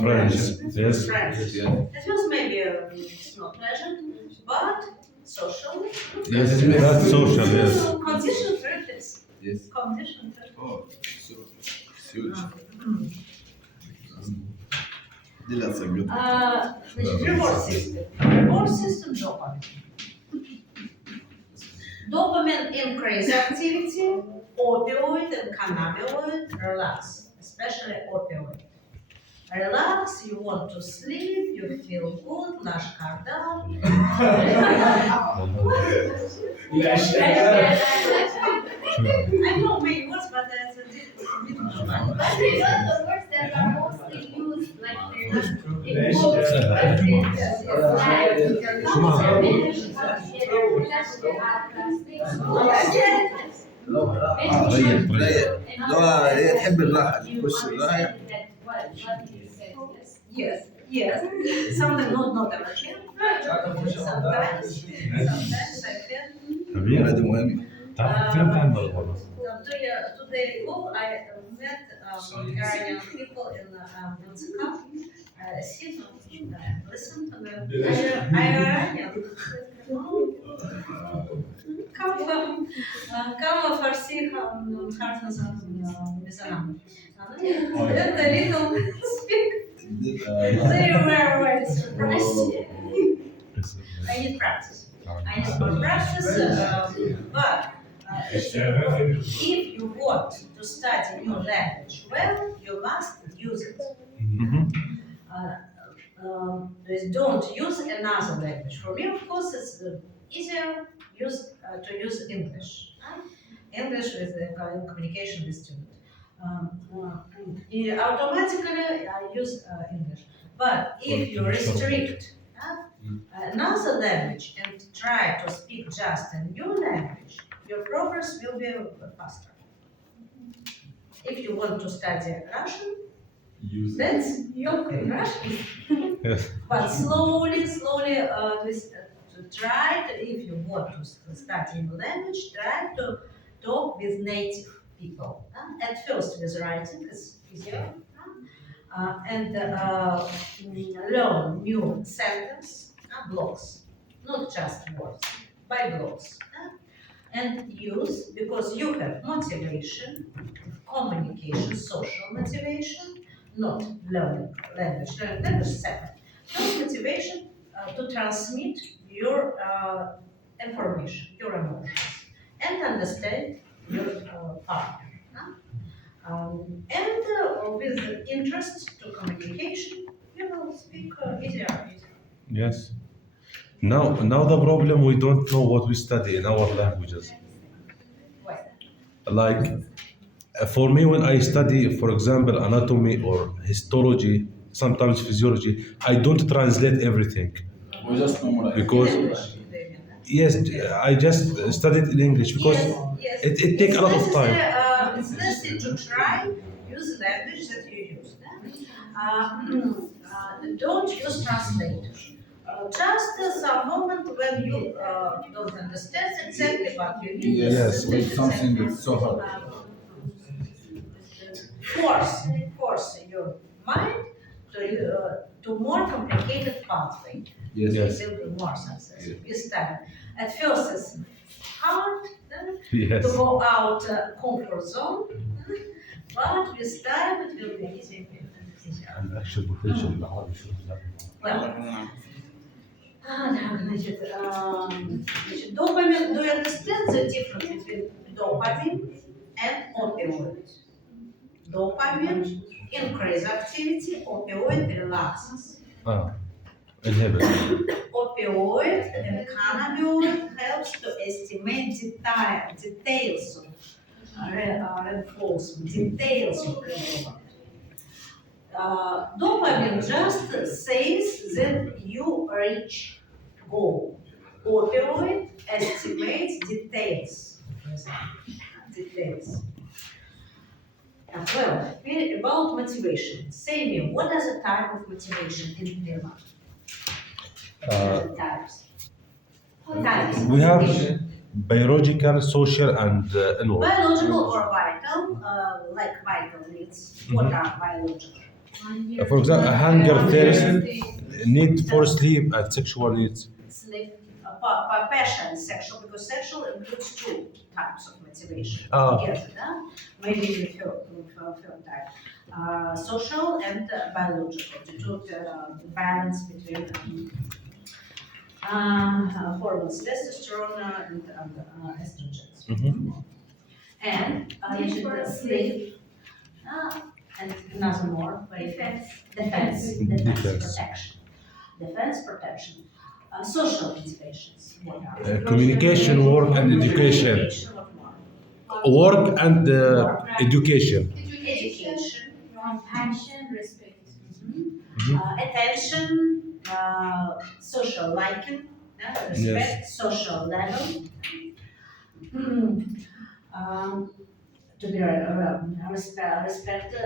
Friends, yes. friends. Yeah. It feels maybe it's not pleasant, but social. Yes, it's That's social, yes. Condition preference. Yes. Condition preference. Oh, so huge. دي لا سجلت. Значит, reward system. Reward system dopamine. Dopamine increase activity, opioid and cannabinoid relax, especially opioid. Relax, you want to sleep, you feel good, nаш кардал. I know many words, but it's a different one. But you know the words that are mostly used, like they're not in quotes, but ريح ريح. لو هي تحب الراحة تخش الراحة. Yes. Something not everything. Sometimes I can. هذا مهم. تعرف كثير بتعمل والله. Today ago, I met Iranian people in Moscow. Listen to them. Iranian. Кама фарсиха харфазан мизанам. And the little speak. They were very surprised. I need practice. I need more practice, but if you want to study new language well, you must use it. Don't use another language. For me, of course, it's easier to use English. English with communication with students. Automatically, I use English. But if you restrict another language and try to speak just a new language, your progress will be faster. If you want to study Russian, that's your Russian. Yes. But slowly, to try to, if you want to study a new language, try to talk with native people. At first with writing, it's easier. And learn new sentence, blocks, not just words, by blocks. And use, because you have motivation, communication, social motivation, not learning language. Learning language second. First motivation to transmit your information, your emotions, and understand your partner. And with interest to communication, you will speak easier. Yes. Now the problem, we don't know what we study in our languages. Why? Like for me, when I study, for example, anatomy or histology, sometimes physiology, I don't translate everything We just memorize. because yes, I just studied in English because yes. it takes a lot of time. It's necessary to try use language that you use. Don't use translator. Just some moment when you don't understand exactly what you need. Yes, with something that's so hard. Force your mind to more complicated pathway. Yes. Yes. It will be more successful. You start. At first it's hard Yes. to go out comfort zone, but with time it will be easier. And actual potential العربي شو Well, значит, dopamine, do you understand the difference between dopamine and opioid? Dopamine increase activity, opioid relaxes. inhibit. Opioid and cannabinoid helps to estimate details of reinforcement, details of reward. Dopamine just says that you reach goal. Opioid estimates details. Details. Well, about motivation. Same, what are the type of motivation in Lima? Types. Types. We have motivation. biological, social, and inward. Biological or vital, like vital needs. What are biological? For example, hunger, thirst, need for sleep, and sexual needs. Sleep, passion, sexual, because sexual includes two types of motivation. Yes, maybe the third type. Social and biological, to balance between hormones, testosterone and estrogens. And Need for sleep. And another more, defense, protection. Defense, protection. Social motivations. What are Communication, work, and education. What more? Work and education. Education, Compassion, respect. attention, social liking, respect, social level. To be respected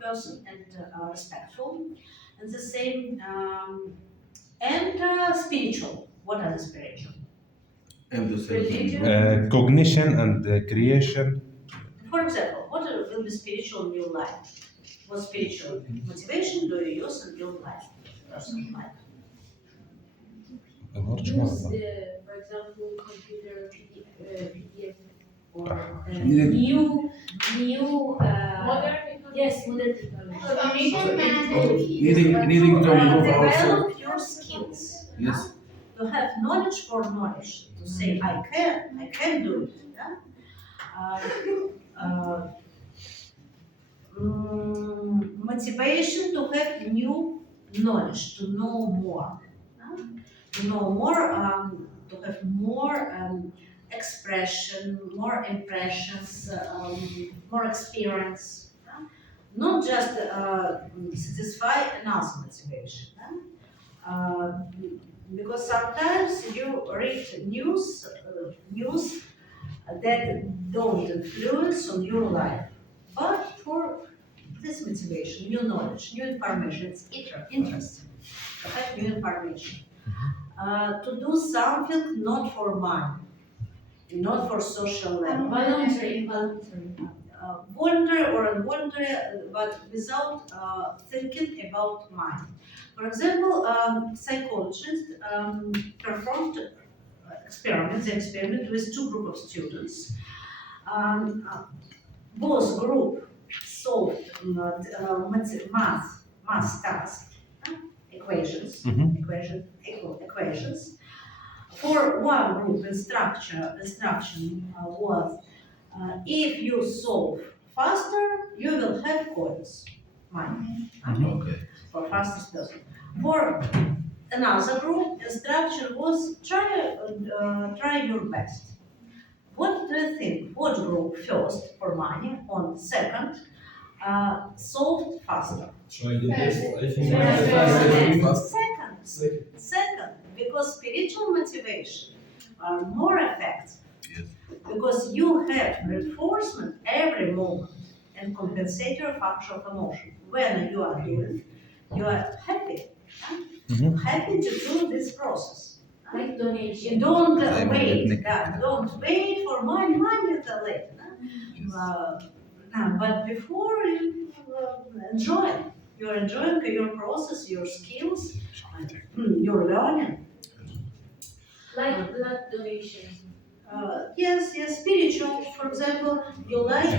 person and respectful, and the same and spiritual. What are the spiritual? And the same. Cognition and creation. For example, what will be spiritual in your life? What spiritual motivation do you use in your life, personal life? Use for example, computer PDF or Needed- new Modern yes, modern technology. Needing to improve ourselves. Develop your skills. Yes. To have knowledge for knowledge. To say I can do it. Motivation to have new knowledge, to know more. To know more, to have more expression, more impressions, more experience. Not just satisfy another motivation. Because sometimes you read news that don't influence on your life, but for this motivation, new knowledge, new information, it's interesting to have new information. To do something not for money, not for social level. Voluntary. Voluntary or involuntary, but without thinking about money. For example, psychologists performed experiment with two groups of students. Both groups solved math task, equations, Mhm. equations. For one group, instruction was if you solve faster, you will have coins, money. Okay. For fastest person. For another group, instruction was try your best. What do you think? What group first for money? On second, solved faster. First. Second, because spiritual motivation are more effective. Yes. Because you have reinforcement every moment and compensate your factor of emotion. When you are doing, you are happy. Happy to do this process. Like donation. You don't Like wait. technique. Don't wait for money till later. But before you enjoy. You're enjoying your process, your skills, you're learning. Like blood donation. Yes, spiritual. For example, you like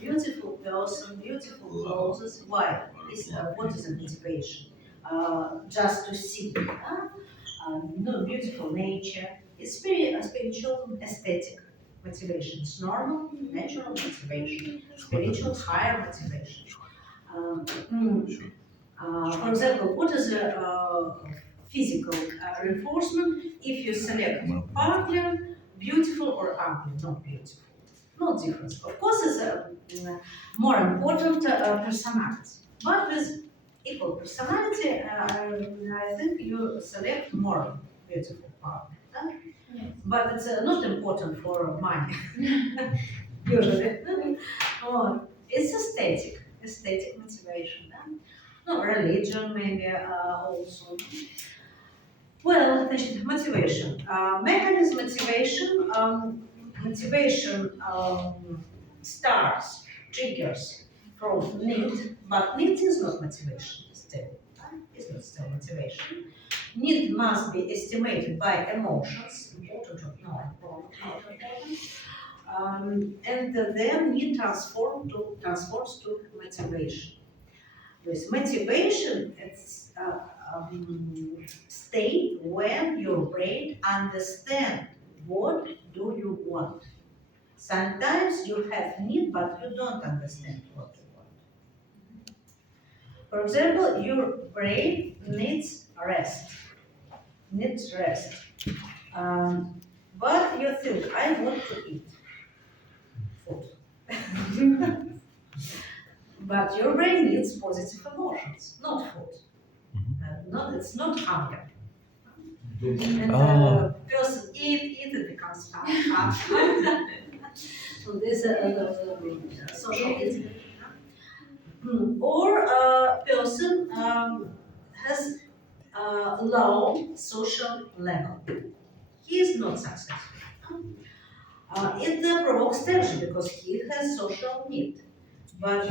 beautiful person, beautiful clothes. Why? What is the motivation? Just to see, no beautiful nature. It's spiritual, aesthetic motivation. It's normal, natural motivation. Spiritual, higher motivation. For example, what is a physical reinforcement if you select partner, beautiful or ugly, not beautiful. No difference. Of course, it's more important personality, but with equal personality, I think you select more beautiful partner. Yes. But it's not important for money, usually. Oh, it's aesthetic motivation. No, religion maybe also. Well, значит, motivation. Mechanism motivation starts, triggers from need, but need is not motivation still. It's not still motivation. Need must be estimated by emotions, important or not important. And then need transforms to motivation. With motivation, it's state when your brain understands what do you want. Sometimes you have need, but you don't understand what you want. For example, your brain needs rest. But you think, I want to eat food. But your brain needs positive emotions, not food. It's not hunger. And person eat, it becomes fat. So this social eating. Or a person has a low social level. He is not successful. It provokes tension because he has social need. But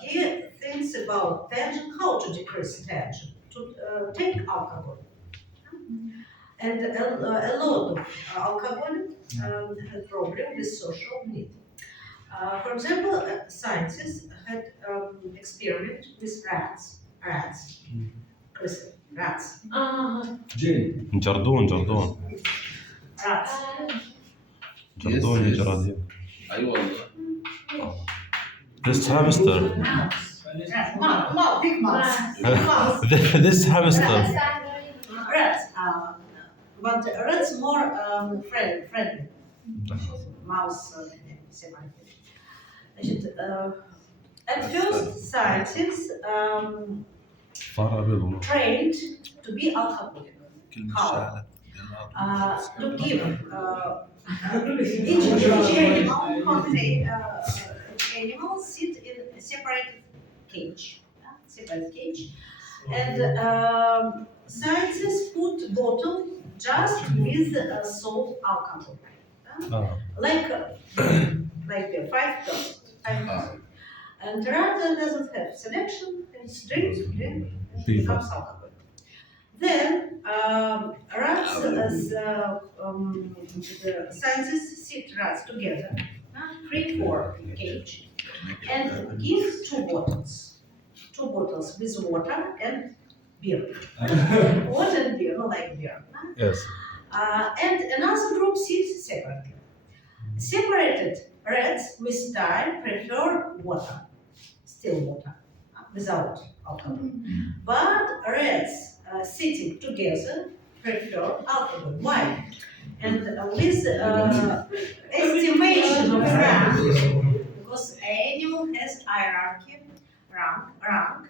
he thinks about tension, how to decrease tension, to take alcohol. And a lot of alcoholics had problem with social need. For example, scientists had experiment with rats, Chris, rats, Jane. جردون rats. جردون Yes. جرادين. أيوة والله. This hamster. No, big mouse. This hamster. Rats, but rats more friendly. Mouse, at first, scientists فار أبيض. trained to be alcoholic. How? To give each animal sit in a separate cage, and scientists put bottle just with salt alcohol, like 5%. And rat doesn't have selection, it's drink, becomes alcohol. Then rats, the scientists sit rats together, 3-4 cage, and give two bottles with water and beer. Water and beer, not like beer. Yes. And another group sits separately. Separated rats with style prefer water, still water, without alcohol. But rats sitting together prefer alcohol. Why? And with estimation of rank, because animal has hierarchy, rank,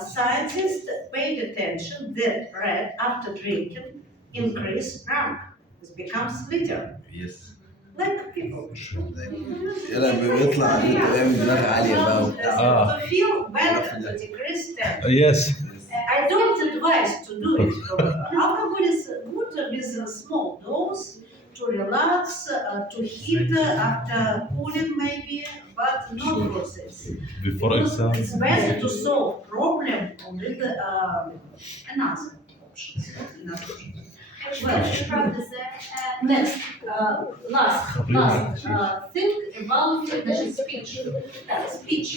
scientists paid attention that rat after drinking increase rank. It becomes leader, Yes. like people. يلا بيطلع بيعمل دماغ عالية بقى وبتاع. To feel better, to decrease temper. Yes. I don't advise to do it. Alcohol is good with a small dose to relax, to heat after cooling maybe, but not for this. Before Because exam. it's better to solve problem with another option. Well, next, last, think about the speech. Speech.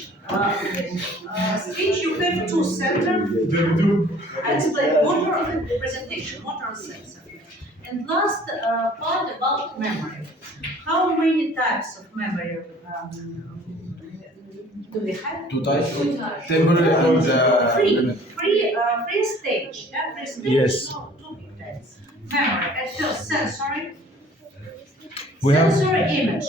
Speech, you have two centers. I explain motor and presentation, motor and sensor. And last part about memory. How many types of memory do we have? Two types. Temporary and Free stage. Yeah, free stage. Yes. No, two big types. Memory. At first, sensory. We have- Sensory image.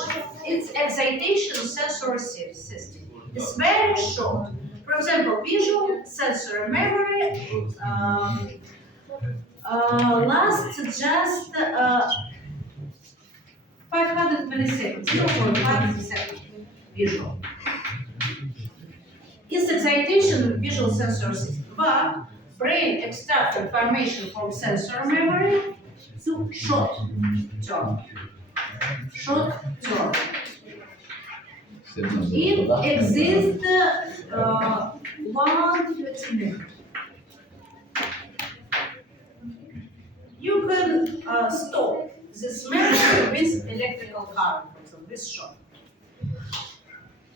It's excitation sensory system. It's very short. For example, visual sensory memory lasts just 500 milliseconds, 0.5 seconds. Visual. It's excitation of visual sensory system, but brain extracts information from sensory memory to short term. Short term. It exists 1 minute. You can stop this memory with electrical current, so this shock.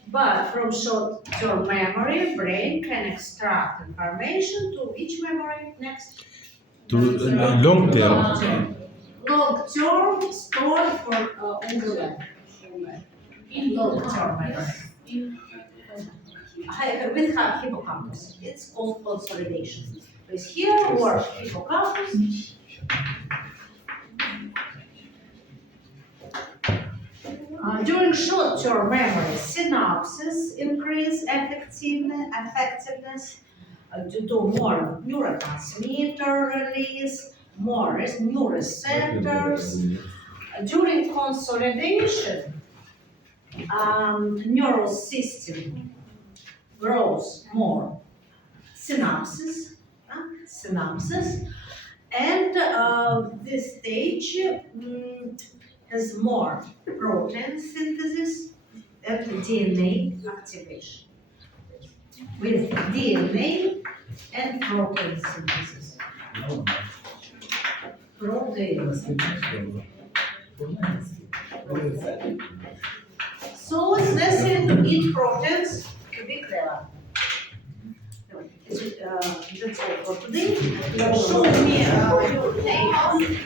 But from short-term memory, brain can extract information to which memory next? To long term. Long-term store for all the life. In long-term memory. With hippocampus, it's called consolidation. With here work hippocampus. During short-term memory, synapses increase effectiveness to do more neurotransmitter release, more neuroreceptors. During consolidation, neural system grows more synapses, and this stage has more protein synthesis and DNA activation. With DNA and protein synthesis. So it's necessary to eat proteins to be clever. That's all for today. Show me your name.